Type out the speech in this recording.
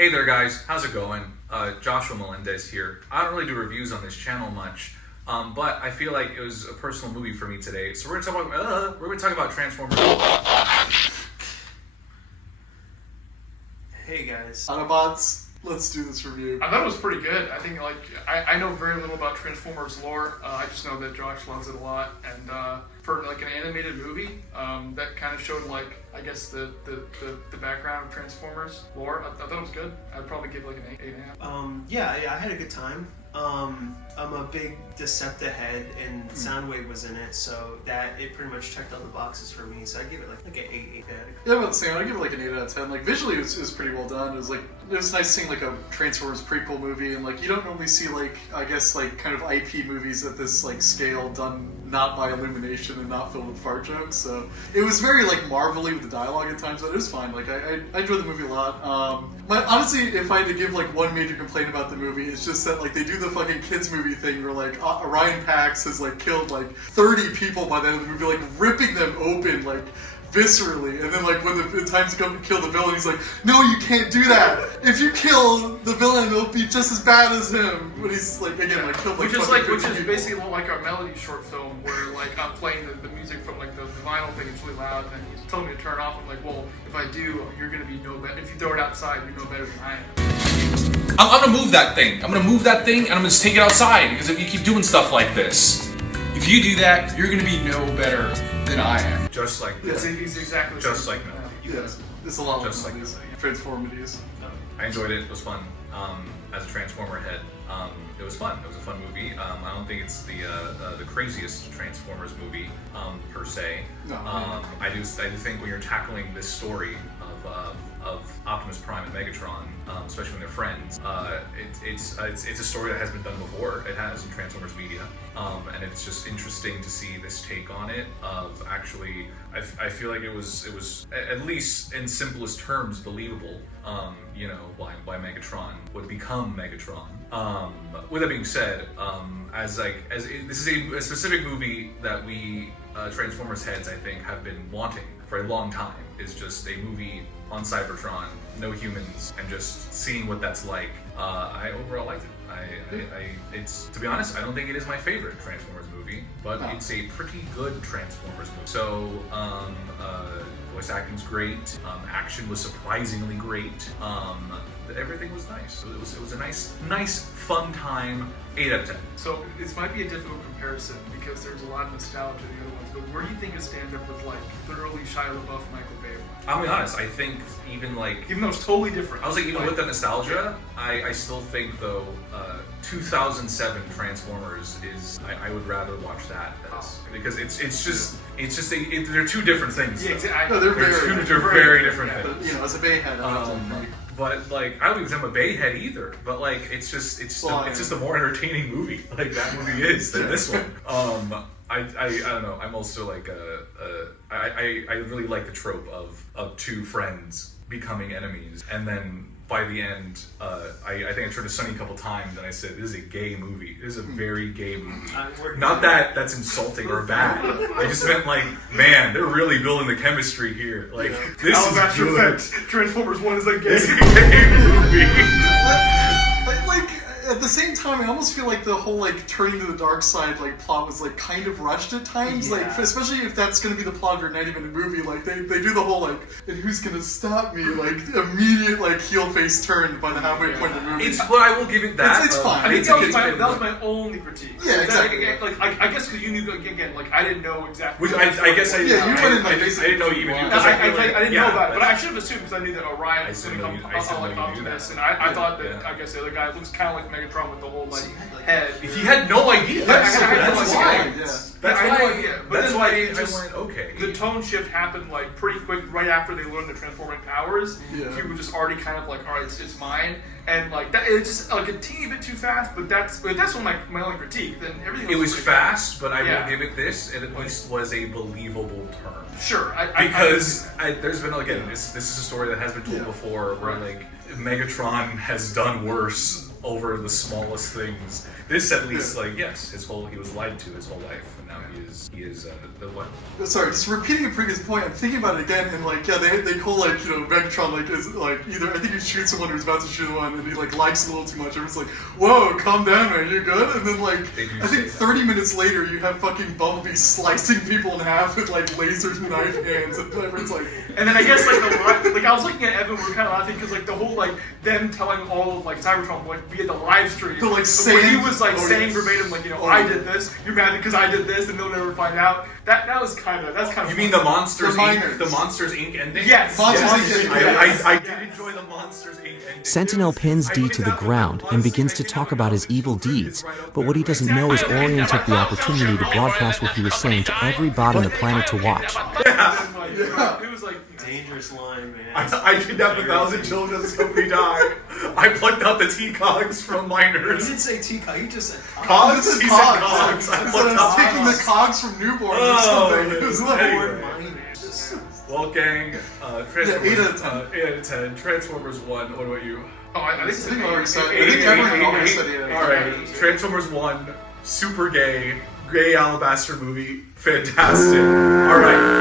Hey there, guys. How's it going? Joshua Melendez here. I don't really do reviews on this channel much, but I feel like it was a personal movie for me today. So we're gonna talk about Transformers. Hey guys. Autobots, let's do this review. I thought it was pretty good. I think I know very little about Transformers lore. I just know that Josh loves it a lot, and for like an animated movie that kind of showed like I guess the background of Transformers lore. I thought it was good. I'd probably give like an 8.5. Yeah, I had a good time. I'm a big Decepticon and Soundwave was in it, so that it pretty much checked all the boxes for me. So I give it like an 8. Yeah, I'm about the same. I give it like an 8 out of 10. Like visually, it was pretty well done. It was nice seeing like a Transformers prequel movie, and like you don't normally see like I guess like kind of IP movies at this like scale done not by Illumination and not filled with fart jokes. So it was very like Marvel-y with the dialogue at times, but it was fine. Like I enjoyed the movie a lot. Honestly, if I had to give like one major complaint about the movie, it's just that like they do the fucking kids movie thing where like Orion Pax has like killed like 30 people by the end of the movie, like ripping them open like viscerally, and then like when the time's come to kill the villain, he's like, no, you can't do that. If you kill the villain, it'll be just as bad as him. But he's like again like killed like which is basically like a melody short film where like I'm playing the music from like the vinyl thing. It's really loud, and he's telling me to turn it off. I'm like, well, if I do, you're gonna be no better. If you throw it outside, you're no better than I am. I'm gonna move that thing. I'm gonna move that thing, and I'm gonna just take it outside. Because if you keep doing stuff like this, if you do that, you're gonna be no better than I am. just like He's exactly just like me. Yes, it's a lot Just of like these Transformities. I enjoyed it. It was fun. As a Transformer head, it was fun. It was a fun movie. I don't think it's the craziest Transformers movie per se. No. I do think when you're tackling this story of Optimus Prime and Megatron, especially when they're friends, it's a story that has been done before. It has in Transformers media, and it's just interesting to see this take on it. Of actually, I feel like it was at least in simplest terms believable. Why Megatron would become Megatron. With that being said, this is a specific movie that we Transformers heads I think have been wanting for a long time. Is just a movie on Cybertron, no humans, and just seeing what that's like. I overall liked it. It's, to be honest, I don't think it is my favorite Transformers movie, but it's a pretty good Transformers movie. So, voice acting's great. Action was surprisingly great. Everything was nice. It was a nice, fun time. 8 out of 10. So this might be a difficult comparison because there's a lot of nostalgia in the other ones, but where do you think it stands up with like the early Shia LaBeouf, Michael Bay one? I'll be honest, I think even though it's totally different. I was like, even with the nostalgia, I still think though, 2007 Transformers is, I would rather watch that because they're two different things. Yeah, exactly. No, they're very different things. But as a Bay head, But like, I don't think I'm a Bay head either. But like, it's just a more entertaining movie. Like that movie is than this one. I don't know. I'm also like I really like the trope of two friends becoming enemies, and then by the end, I think I turned to Sunny a couple times, and I said, "This is a gay movie. This is a very gay movie." Not that that's insulting or bad. I just meant like, man, they're really building the chemistry here. Like this Alabaster is good. Effect, Transformers 1 is like It's a gay movie. like at the same time, I almost feel like the whole like turning to the dark side like plot was like kind of rushed at times. Yeah. Like especially if that's going to be the plot of your 90-minute movie, like they do the whole like, and who's going to stop me? Like immediate like heel face turn by the halfway point of the movie. But I will give it that. It's fine. I mean, It's that was my only critique. Yeah, exactly. I guess because you knew again, like I didn't know exactly. Which I guess I didn't know you even knew. I didn't know about it, but I should have assumed because I knew that Orion was going to come up to this, and I thought that I guess the other guy looks kind of like Megatron with the whole like head. If you had no idea, That's that's why. I had no idea. But That's then, why like, I just went okay. the tone shift happened like pretty quick right after they learned the transforming powers. Yeah. He was just already kind of like, all right, it's mine, and like that. It's just like a teeny bit too fast. But that's one my only critique. Then everything. It was like, fast, but I Yeah. will give it this. It at least was a believable turn. Sure, Because there's been again, this is a story that has been told before, where like Megatron has done worse over the smallest things. This at least, like, yes, he was lied to his whole life, and now he is the one. Sorry, just repeating a previous point. I'm thinking about it again, and like, yeah, they call like Megatron like is like either I think he shoots someone or he's about to shoot one, and he like likes a little too much. Everyone's like, whoa, calm down, man, you good? And then like I think 30 minutes later, you have fucking Bumblebee slicing people in half with like laser knife hands, and everyone's like. And then I guess like I was looking at Evan, we were kind of laughing because like the whole like them telling all of like Cybertron like via the live stream, but, like, when saying, he was like saying verbatim like I did this, you're mad because I did this, and they'll never find out. That's kind of. You mean the Monsters The Inc. miners. The Monsters Inc. ending? Yes. Monsters Yes. Inc. I did enjoy the Monsters Inc. ending. Sentinel pins D to the ground and begins to talk about his evil deeds, but what he doesn't know is Orion took the opportunity to broadcast what he was saying to every bot on the planet to watch. It was like Dangerous line, man. I kidnapped 1,000 children, this company died. I plucked out the T-Cogs from He miners. didn't say T-Cog, he just said Cog. Cogs? He said Cogs. I I said plucked I was out taking the Cogs. cogs from Newborn or Oh, something. It was like, anyway. Miners. Well, gang, Transformers, 8 out of 10. 8 out of 10. Transformers 1, what about you? I think I already said- I Eight, think eight, everyone eight, already eight. said 8 out of 10. Alright, Transformers 1, super gay alabaster movie, fantastic. Alright,